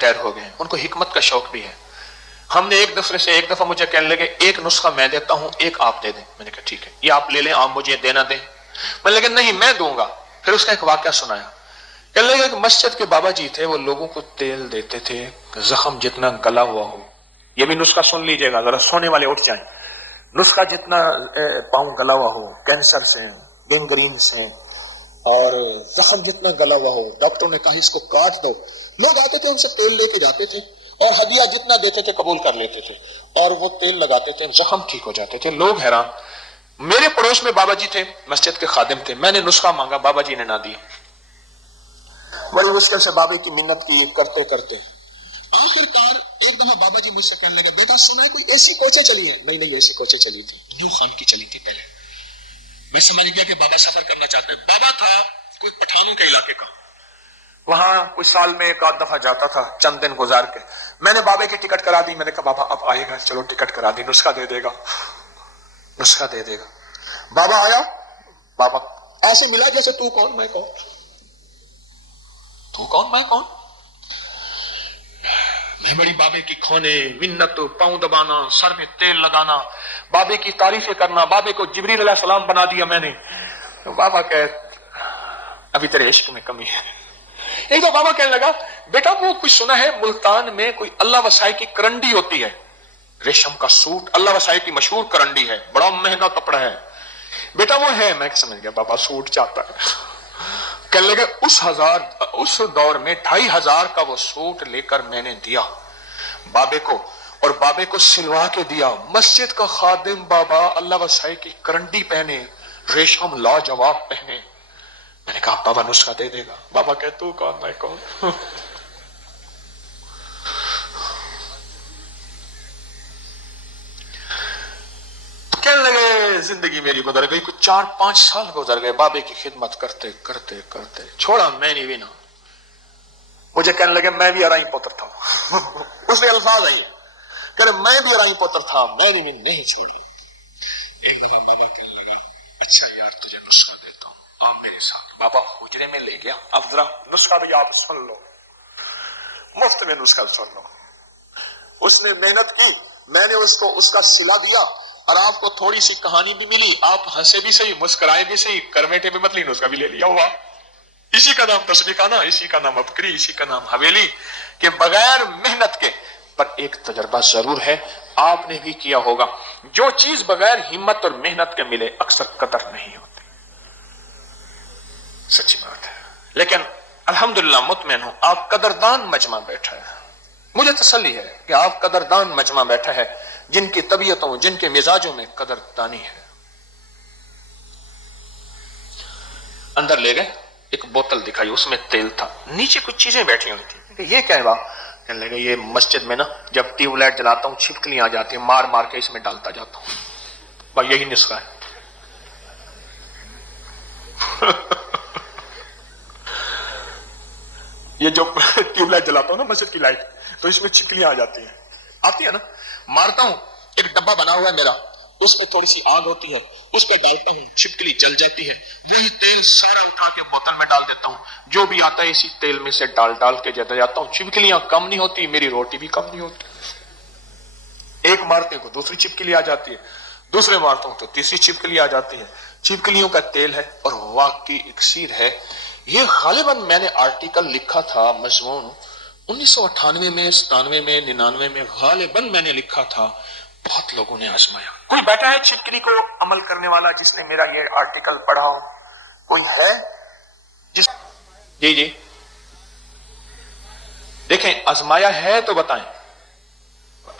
Retire हो गए हैं, उनको हिकमत का शौक भी है। हमने एक दूसरे से एक दफा मुझे कहने लगे एक नुस्खा मैं देता हूं, एक आप दे दें। मैंने कहा ठीक है, ये आप ले लें, आप मुझे देना दें। मैंने लगा नहीं मैं दूंगा। फिर उसका एक वाकया सुनाया। कहने लगे कि मस्जिद के बाबा जी थे, वो लोगों को तेल देते थे जख्म जितना गला हुआ हो। ये भी नुस्खा सुन लीजिएगा, जरा सोने वाले उठ जाएं। नुस्खा जितना पाँव गला हुआ हो, कैंसर से, गैंग्रीन से, और जख्म जितना गला हुआ हो, डॉक्टर ने कहा इसको काट दो। लोग आते थे, उनसे तेल लेके जाते थे और हदिया जितना देते थे कबूल कर लेते थे और वो तेल लगाते थे, जख्म ठीक हो जाते थे। लोग हैरान। मेरे पड़ोस में बाबा जी थे, मस्जिद के खादिम थे। मैंने नुस्खा मांगा, बाबा जी ने ना दिया। बड़ी मुश्किल से बाबा की मिन्नत की, करते करते आखिरकार एक दफा बाबा जी मुझसे कहने लगे बेटा सुना है कोई ऐसी कोचें चली हैं? नहीं नहीं ऐसी कोचें चली थी, न्यू खान की चली थी पहले। मैं समझ गया कि बाबा सफर करना चाहते हैं। बाबा था कोई पठानों के इलाके का, वहां कोई साल में एक आध दफा जाता था, चंद दिन गुजार के। मैंने बाबा की टिकट करा दी। मैंने कहा बाबा अब आएगा, चलो टिकट करा दी, नुस्खा दे देगा, नुस्खा दे देगा। बाबा आया, बाबा ऐसे मिला जैसे तू कौन मैं कौन, तू कौन मैं कौन। मैं बड़ी बाबे की खोने, मिन्नत, पांव दबाना, सर में तेल लगाना, बाबे की तारीफें करना, बाबे को जिब्रील अलैहिस्सलाम बना दिया मैंने। तो बाबा कहे अभी तेरे इश्क में कमी है। एक तो बाबा कहने लगा बेटा वो कुछ सुना है मुल्तान में कोई अल्लाह वसाई की करंडी होती है, रेशम का सूट, अल्लाह वसाई की मशहूर करंडी है, बड़ा महंगा कपड़ा है बेटा वो है। मैं समझ गया बाबा सूट चाहता है। कहने लगे उस दौर में 2500 का वो सूट लेकर मैंने दिया बाबे को, और बाबे को सिलवा के दिया। मस्जिद का खादिम बाबा अल्लाह वसाई की करंडी पहने, रेशम लाजवाब पहने। मैंने कहा बाबा नुस्खा दे देगा। बाबा कहे तू कौन मैं कौन। कहने लगे जिंदगी मेरी गुजर गई, कुछ 4-5 साल गुजर गए बाबे की खिदमत करते करते करते। छोड़ा मैंने भी ना। मुझे कहने लगे मैं भी अराई पुत्र था। उसने अल्फाज आई, कह रहे मैं भी अराई पुत्र था, मैंने भी नहीं छोड़ा। एक दफा बाबा कहने लगा अच्छा यार तुझे नुस्खा देता हूं, आप मेरे साथ। बाबा हुजरे में ले गया, अब जरा नुस्खा भी आप सुन लो, मुफ्त में नुस्खा सुन लो। उसने मेहनत की, मैंने उसको उसका सिला दिया और आपको थोड़ी सी कहानी भी मिली। आप हंसे भी सही, मुस्कुराए भी सही, करमेटे भी मत ली, नुस्खा भी ले लिया। हुआ इसी का नाम तस्बीखाना, इसी का नाम अबकरी, इसी का नाम हवेली, के बगैर मेहनत के। पर एक तजर्बा जरूर है, आपने भी किया होगा, जो चीज बगैर हिम्मत और मेहनत के मिले अक्सर कदर नहीं होती। सच्ची बात है। लेकिन अल्हम्दुलिल्लाह मुतमईन हूं, आप कदरदान मजमा बैठा है। मुझे तसल्ली है कि आप कदरदान मजमा बैठा है, जिनकी तबीयतों, जिनके मिजाजों में कदरदानी है। अंदर ले गए, एक बोतल दिखाई, उसमें तेल था, नीचे कुछ चीजें बैठी हुई थी। ये क्या है बा? कहने लगे ये मस्जिद में ना जब ट्यूबलाइट जलाता हूं छिपकलियां आ जाती है, मार मार के इसमें डालता जाता हूं, भाई यही नुस्खा है। ये जो ट्यूबलाइट जलाता हूं ना मस्जिद की लाइट, तो इसमें छिपकलियां आ जाती हैं, आती है ना, मारता हूं, एक डब्बा बना हुआ है मेरा, उसमें थोड़ी सी आग होती है, उस पर डालता हूं, छिपकली जल जाती है, वही तेल सारा उठा के बोतल में डाल देता हूं, जो भी आता है इसी तेल में से डाल डाल के देता जाता हूं। छिपकलियां कम नहीं होती, मेरी रोटी भी कम नहीं होती। एक मारते को दूसरी छिपकली आ जाती है, दूसरे मारता हूं तो तीसरी छिपकली आ जाती है। छिपकलियों का तेल है और वाकई इक्सीर है। ये गालिबन मैंने आर्टिकल लिखा था, मजमून 1998 में, 97 में, 99 में गालिबन मैंने लिखा था। बहुत लोगों ने आजमाया। कोई बैठा है छिपकली को अमल करने वाला जिसने मेरा ये आर्टिकल पढ़ा हो? कोई है जिस जी जी देखें, आजमाया है तो बताएं।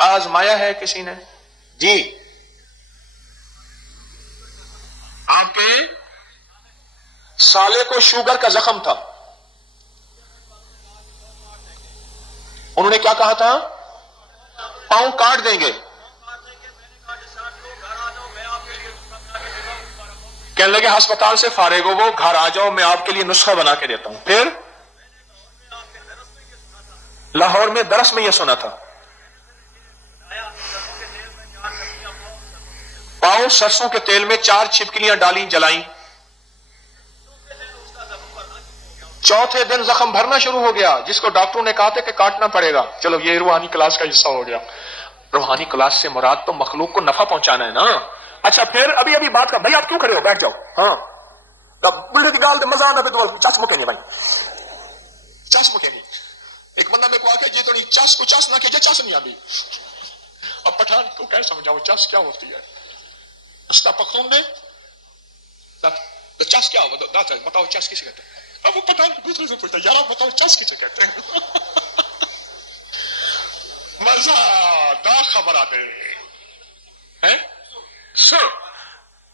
आजमाया है किसी ने? जी आपके साले को शुगर का जख्म था, उन्होंने क्या कहा था? पांव काट देंगे। कहने लगे अस्पताल से फारिग हो वो, घर आ जाओ, मैं आपके लिए नुस्खा बना के देता हूं। फिर लाहौर में दरस में यह सुना था, पांव सरसों के तेल में 4 छिपकलियां डाली, जलाई, चौथे दिन जख्म भरना शुरू हो गया, जिसको डॉक्टरों ने कहा था कि काटना पड़ेगा। चलो ये रूहानी क्लास का हिस्सा हो गया। रूहानी क्लास से मुराद तो मखलूक को नफा पहुंचाना है ना। अच्छा फिर अभी अभी बात का, भाई आप क्यों खड़े हो, बैठ जाओ। हाँ बुढ़े की गाल मजा आना पे तो चस मुके नहीं भाई, चस मुके नहीं। एक बंदा मेरे को आके ये तो नहीं चस को चस ना कीजिए, चस नहीं आती। अब पठान को क्या समझाओ चस क्या होती है? उसका पखून दे तो चस क्या हो बताओ, चस किसे कहते हैं? अब वो पठान दूसरे से पूछता यार आप बताओ चस किसे कहते हैं? मजा दा खबर आते हैं।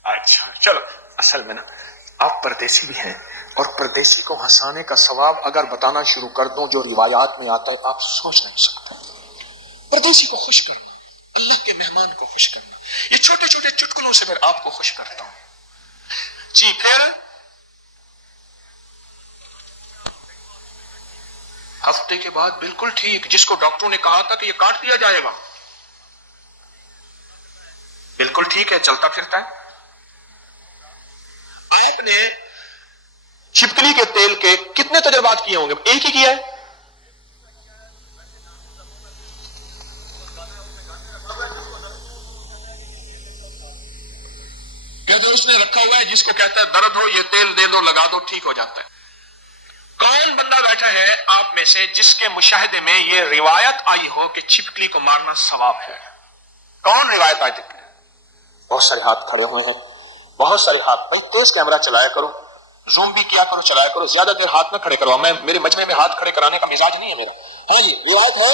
अच्छा चलो, असल में ना आप परदेसी भी हैं, और परदेसी को हंसाने का सवाब अगर बताना शुरू कर दूं जो रिवायात में आता है, आप सोच नहीं सकते। परदेसी को खुश करना, अल्लाह के मेहमान को खुश करना, ये छोटे छोटे चुटकुलों से फिर आपको खुश करता हूं जी। फिर हफ्ते के बाद बिल्कुल ठीक, जिसको डॉक्टरों ने कहा था कि ये काट दिया जाएगा, बिल्कुल ठीक है, चलता फिरता है। आपने छिपकली के तेल के कितने तजर्बात किए होंगे? एक ही किया है। कहते उसने रखा हुआ है, जिसको कहता है दर्द हो ये तेल दे दो, लगा दो, ठीक हो जाता है। कौन बंदा बैठा है आप में से जिसके मुशाहिदे में ये रिवायत आई हो कि छिपकली को मारना सवाब है? कौन रिवायत आई थी? बहुत सारे हाथ खड़े हुए हैं, बहुत सारे हाथ। भाई तेज कैमरा चलाया करो, जूम भी किया करो, चलाया करो, ज्यादा देर हाथ में खड़े करो। मैं मेरे मजमे में हाथ खड़े कराने का मिजाज नहीं है मेरा। हाँ जी रिवायत है,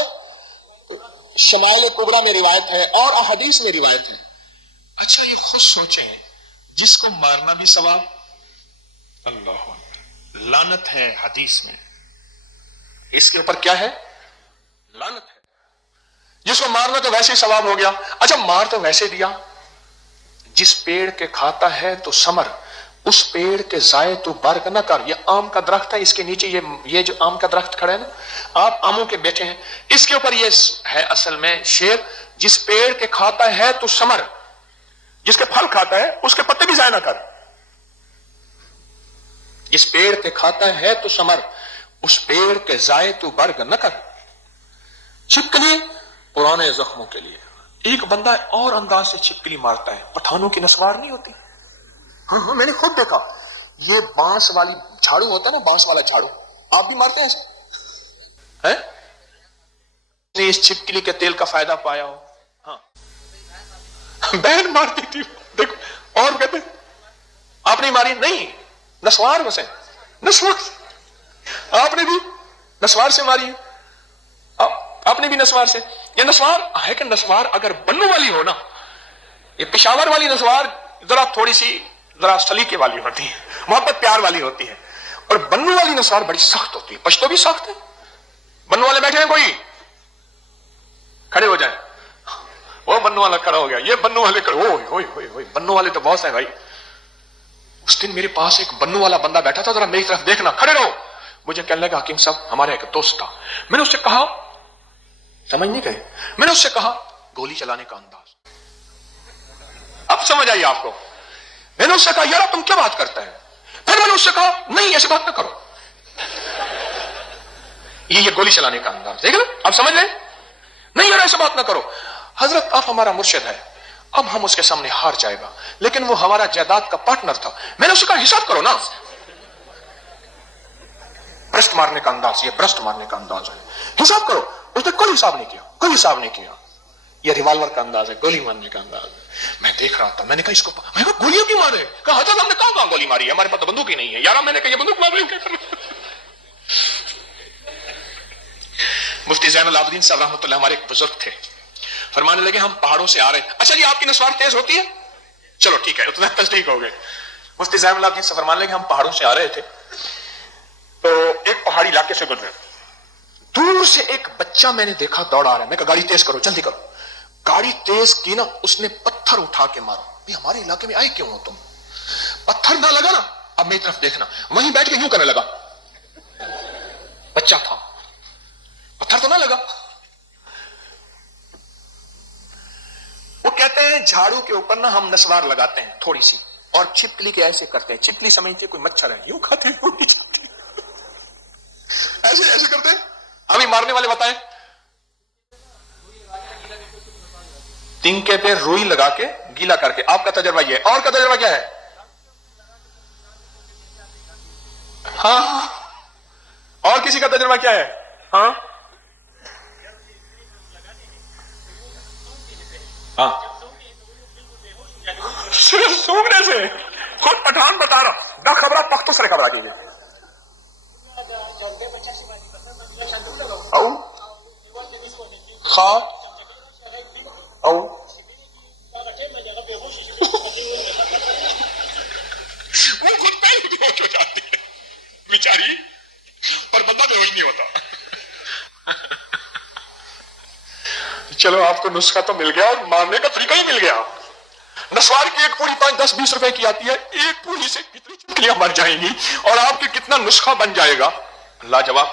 शमाइल कुबरा में रिवायत है और अहदीस में रिवायत है। अच्छा ये खुद सोचें, जिसको मारना भी सवाब, अल्लाह लानत है हदीस में, इसके ऊपर क्या है? लानत है। जिसको मारना तो वैसे ही सवाब हो गया। अच्छा मार तो वैसे दिया, जिस पेड़ के खाता है तो समर, उस पेड़ के जाए तो बर्ग न कर। ये आम का दरख्त है, इसके नीचे ये जो आम का दरख्त खड़ा है ना, आप आमों के बैठे हैं, इसके ऊपर ये है असल में शेर, जिस पेड़ के खाता है तो समर, जिसके फल खाता है उसके पत्ते भी जाए ना कर। जिस पेड़ के खाता है तो समर, उस पेड़ के जाए तो बर्ग न कर। छिपकली पुराने जख्मों के लिए। एक बंदा और अंदाज से छिपकली मारता है, पठानों की नस्वार नहीं होती। हाँ, मैंने खुद देखा, ये बांस वाली झाड़ू होता है ना, बांस वाला झाड़ू, आप भी मारते हैं ऐसे हैं? इस छिपकली के तेल का फायदा पाया हो। हाँ बहन मारती थी देखो, और कहते आपने मारी नहीं, नस्वार वैसे नस्वार आपने भी नस्वार से मारी है, आपने भी नस्वार से। ये नस्वार है कि नस्वार अगर बन्नू वाली हो ना, ये पेशावर वाली नस्वार जरा थोड़ी सी जरा सलीके वाली होती है, मोहब्बत प्यार वाली होती है, और बन्नू वाली नस्वार बड़ी सख्त होती है। पश्तो भी सख्त है। बन्नू वाले बैठे हैं, कोई खड़े हो जाए। वो बन्नू वाला खड़ा हो गया, ये बन्नू वाले खड़े, ओए बन्नू वाले तो बहुत है भाई। उस दिन मेरे पास एक बन्नू वाला बंदा बैठा था, जरा मेरी तरफ देखना, खड़े रहो। मुझे कहने लगा हकीम साहब हमारे एक दोस्त था। मैंने उससे कहा, समझ नहीं गए, मैंने उससे कहा गोली चलाने का अंदाज, अब समझ आई आपको। मैंने उससे कहा यार तुम क्या बात करता है? फिर मैंने उससे कहा नहीं ऐसी बात ना करो, ये गोली चलाने का अंदाज देख लो, अब समझ ले, नहीं यार ऐसी बात ना करो। हजरत आप हमारा मुर्शिद है, अब हम उसके सामने हार जाएगा, लेकिन वो हमारा जायदाद का पार्टनर था। मैंने उससे कहा हिसाब करो ना। भ्रष्ट मारने का अंदाज, ये भ्रष्ट मारने का अंदाज है, हिसाब करो। उसने कोई हिसाब नहीं किया, कोई हिसाब नहीं किया। ये रिवाल्वर का अंदाज है, गोली मारने का अंदाज है। मैं देख रहा था, मैंने कहा इसको, मैंने कहा गोलियां क्यों मारे? कहा हजरत हमने कहां गोली मारी है, हमारे पास तो बंदूक ही नहीं है। यार मैंने कहा ये बंदूक मार रहे हैं। मुफ्ती ज़ैनुल आबिदीन साहब रहमतुल्लाह हमारे एक बुजुर्ग थे, फरमाने लगे हम पहाड़ों से आ रहे हैं। अच्छा जी आपकी नस्वार तेज होती है? चलो ठीक है, उतना तस्दीक हो गए। मुफ्ती ज़ैनुल आबिदीन साहब फरमाने लगे हम पहाड़ों से आ रहे थे, तो एक पहाड़ी इलाके से गुजरे, दूर से एक बच्चा मैंने देखा दौड़ आ रहा है। मैं कहा गाड़ी तेज करो, जल्दी करो। गाड़ी तेज की ना, उसने पत्थर उठा के मारा। भाई हमारे इलाके में आए क्यों हो तुम? पत्थर ना लगा ना, अब मेरी तरफ देखना, वहीं बैठ के यूं करने लगा। बच्चा था, पत्थर तो ना लगा। वो कहते हैं झाड़ू के ऊपर ना हम नस्वार लगाते हैं थोड़ी सी, और छिपकली के ऐसे करते हैं। छिपकली समझते कोई मच्छर है, यूं खाते हैं, यूं नहीं खाते। والے بتائیں؟ تنکے پہ روئی لگا کے گیلا کر کے، آپ کا تجربہ یہ ہے، اور کا تجربہ کیا ہے؟ ہاں، اور کسی کا تجربہ کیا ہے؟ ہاں ہاں، صرف سونگنے سے، خود پٹھان بتا رہا دا خبرہ پختو سرے خبرہ کیجئے او خواب او وہ خود پہ ہی بے ہوش ہو جاتی ہے بیچاری، پر بندہ بے ہوش نہیں ہوتا۔ چلو آپ کو نسخہ تو مل گیا اور مارنے کا طریقہ ہی مل گیا۔ نسوار کی ایک پوری 5-10-20 روپے کی آتی ہے، ایک پوری سے کتنی چٹکلیاں مر جائیں گی اور آپ کے کتنا نسخہ بن جائے گا، لاجواب۔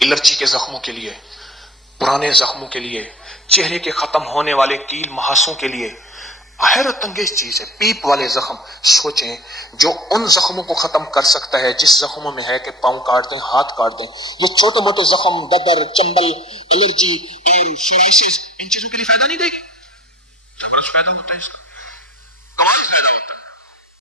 الرجی کے زخموں کے لیے، پرانے زخموں کے لیے، چہرے کے ختم ہونے والے کیل محاسوں کے لیے حیرت انگیز چیز ہے پیپ والے زخم۔ سوچیں جو ان زخموں کو ختم کر سکتا ہے جس زخموں میں ہے کہ پاؤں کاٹ دیں، ہاتھ کاٹ دیں، یہ چھوٹے موٹے زخم، ددر، چمبل، الرجی اور سورائسس ان چیزوں کے لیے فائدہ نہیں دے گی؟ زبردست فائدہ ہوتا ہے اس کا، کمال فائدہ ہوتا ہے۔